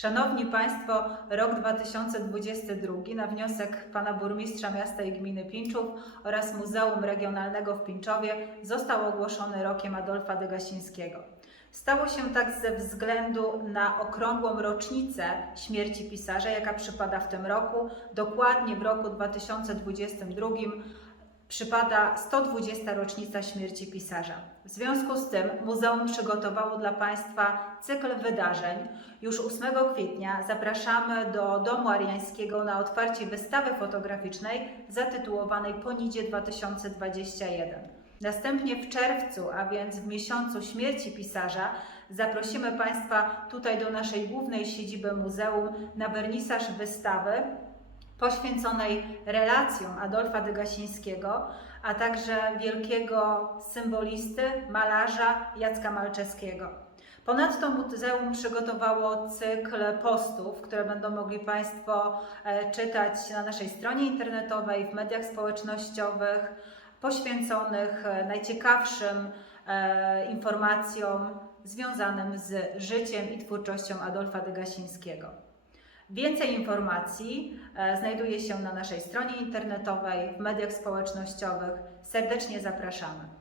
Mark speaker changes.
Speaker 1: Szanowni Państwo, rok 2022 na wniosek Pana Burmistrza Miasta i Gminy Pinczów oraz Muzeum Regionalnego w Pinczowie został ogłoszony rokiem Adolfa Degasińskiego. Stało się tak ze względu na okrągłą rocznicę śmierci pisarza, jaka przypada w tym roku. Dokładnie w roku 2022 przypada 120. rocznica śmierci pisarza. W związku z tym muzeum przygotowało dla Państwa cykl wydarzeń. Już 8 kwietnia zapraszamy do Domu Ariańskiego na otwarcie wystawy fotograficznej zatytułowanej Ponidzie 2021. Następnie w czerwcu, a więc w miesiącu śmierci pisarza, zaprosimy Państwa tutaj do naszej głównej siedziby muzeum na wernisaż wystawy poświęconej relacjom Adolfa Degasińskiego, a także wielkiego symbolisty, malarza Jacka Malczewskiego. Ponadto muzeum przygotowało cykl postów, które będą mogli Państwo e, czytać na naszej stronie internetowej, w mediach społecznościowych, poświęconych e, najciekawszym e, informacjom związanym z życiem i twórczością Adolfa Degasińskiego. Więcej informacji e, znajduje się na naszej stronie internetowej, w mediach społecznościowych. Serdecznie zapraszamy.